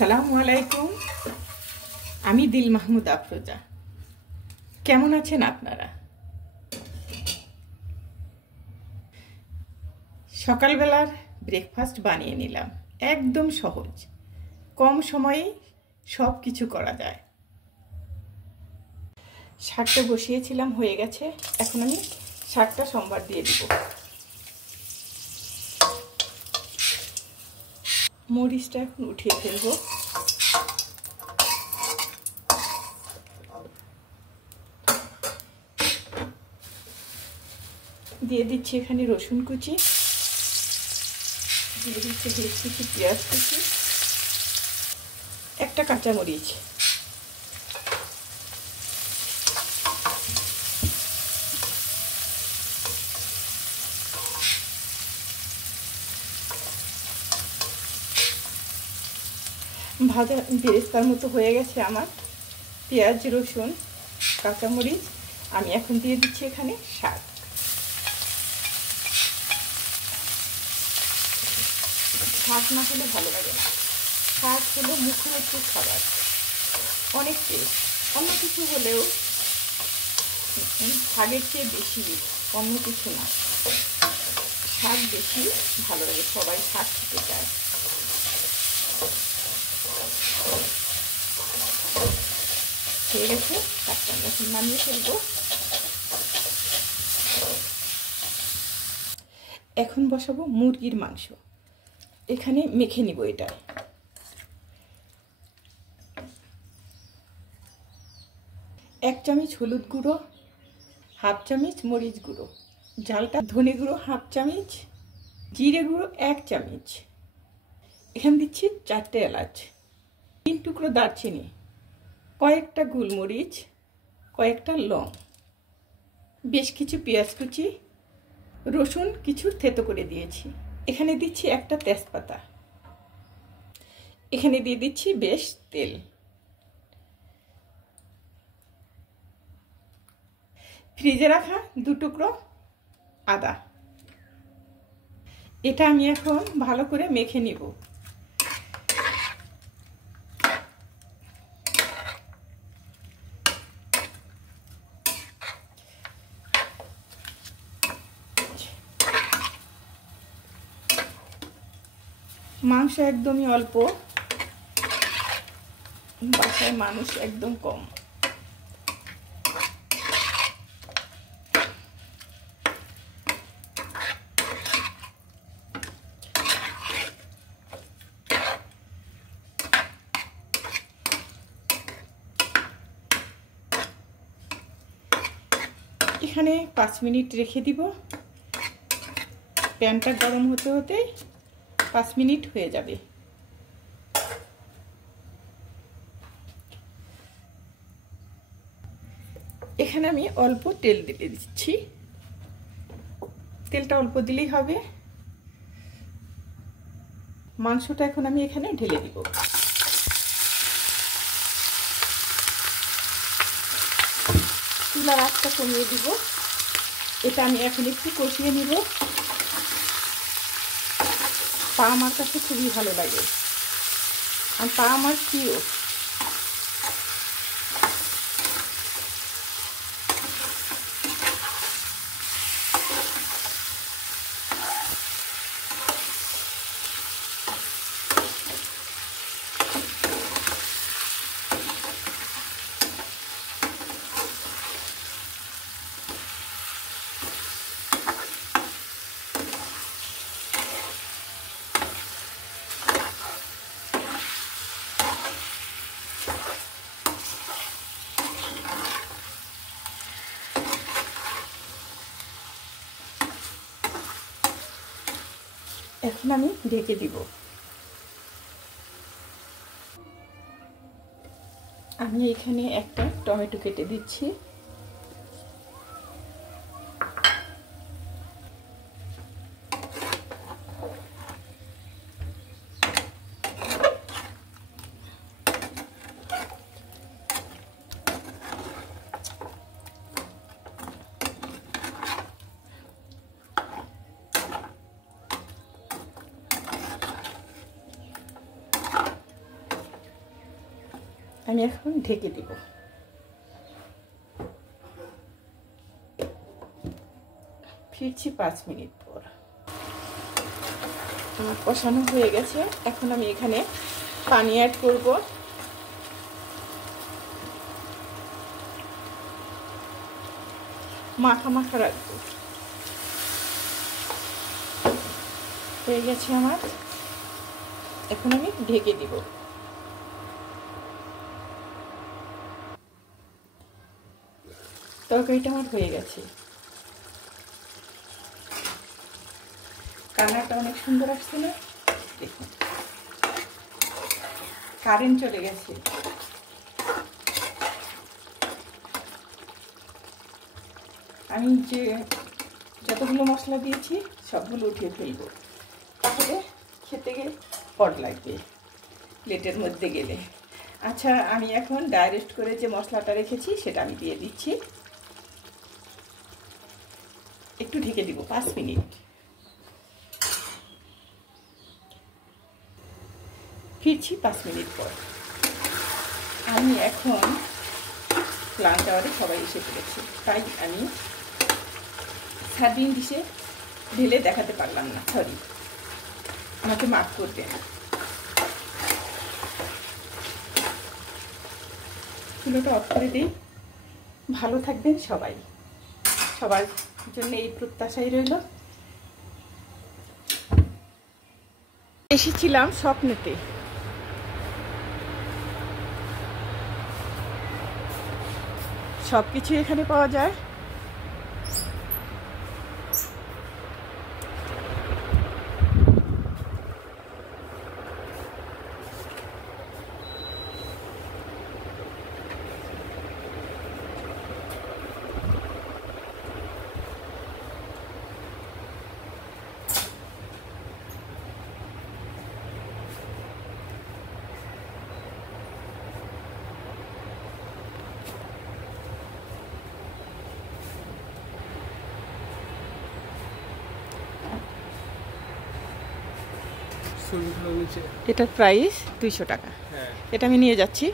আসসালামু আলাইকুম। আমি দিল মাহমুদ আফরোজা। কেমন আছেন আপনারা? সকালবেলার ব্রেকফাস্ট বানিয়ে নিলাম। একদম সহজ, কম সময়ে সব কিছু করা যায়। শাকটা বসিয়েছিলাম, হয়ে গেছে। এখন আমি শাকটা সম্বার দিয়ে দিব। মরিচটা এখন উঠিয়ে ফেলবো। দিয়ে দিচ্ছি এখানে রসুন কুচি, দিয়ে দিচ্ছি বেশ কিছু পেঁয়াজ কুচি, একটা কাঁচামরিচ, ভাজা বেরেস্তার মতো হয়ে গেছে আমার পেঁয়াজ, রসুন, কাঁচামরিচ। আমি এখন দিয়ে দিচ্ছি এখানে শাক। শাক না হলে ভালো লাগে না। শাক হলো মুখরোচক খাবার, অনেক টেস্ট। অন্য কিছু হলেও শাকের চেয়ে বেশি, অন্য কিছু না, শাক বেশি ভালো লাগে। সবাই শাক খেতে চায়। হয়ে গেছে, শাকটা এখন নামিয়ে ফেলবো। এখন বসাবো মুরগির মাংস। এখানে মেখে নিব। এটা এক চামচ হলুদ গুঁড়ো, হাফ চামচ মরিচ গুঁড়ো, ঝালটা ধনে গুঁড়ো হাফ চামচ, জিরে গুঁড়ো 1 চামচ। এখানে দিচ্ছি 4টে এলাচ, 3 টুকরো দারচিনি, কয়েকটা গোলমরিচ, কয়েকটা লং, বেশ কিছু পেঁয়াজ কুচি, রসুন কিছু থেতো করে দিয়েছি। এখানে দিচ্ছি একটা তেজপাতা। এখানে দিয়ে দিচ্ছি বেশ তেল। ফ্রিজে রাখা 2 টুকরো আদা। এটা আমি এখন ভালো করে মেখে নিব। মাংস একদমই অল্প, বাসায় মানুষ একদম কম। এখানে 5 মিনিট রেখে দিব। প্যানটা গরম হতে হতে 5 মিনিট হয়ে যাবে। এখানে আমি অল্প তেল দিয়ে দিচ্ছি। তেলটা অল্প দিলেই হবে। মাংসটা এখন আমি এখানে ঢেলে দিব। চুলার আঁচটা কমিয়ে দিব। এটা আমি এখন একটু কষিয়ে নিব। পা আমার কাছে খুবই ভালো লাগে, আর পা আমার প্রিয়। এখন আমি ঢেকে দিব। আমি এখানে একটা টমেটো কেটে দিচ্ছি। আমি এখন ঢেকে দিব। ফিরছি 5 মিনিট পর। আমার কষানো হয়ে গেছে। এখন আমি এখানে পানি অ্যাড করব। মাখা মাখা রাখবো। হয়ে গেছে আমার। এখন আমি ঢেকে দিব। তরকারিটা আমার হয়ে গেছে। কালারটা অনেক সুন্দর আসছে না? দেখুন, কারেন্ট চলে গেছে। আমি যে যতগুলো মশলা দিয়েছি সবগুলো উঠিয়ে ফেলবো, তাহলে খেতে গেলে পট লাগবে প্লেটের মধ্যে গেলে। আচ্ছা, আমি এখন ডাইরেক্ট করে যে মশলাটা রেখেছি সেটা আমি দিয়ে দিচ্ছি। একটু ঢেকে দিব 5 মিনিট। ফিরছি 5 মিনিট পর। আমি এখন লাঞ্চ আওয়ারে সবাই এসে পড়েছে, তাই আমি সার্ভিং ডিশে ঢেলে দেখাতে পারলাম না, সরি, আমাকে মাফ করবেন। চুলোটা অফ করে দিই। ভালো থাকবেন সবাই, সবার জন্য এই প্রত্যাশাই রইল। এসেছিলাম স্বপ্নেতে। সব কিছু এখানে পাওয়া যায়। এটার প্রাইস 200 টাকা। এটা আমি নিয়ে যাচ্ছি।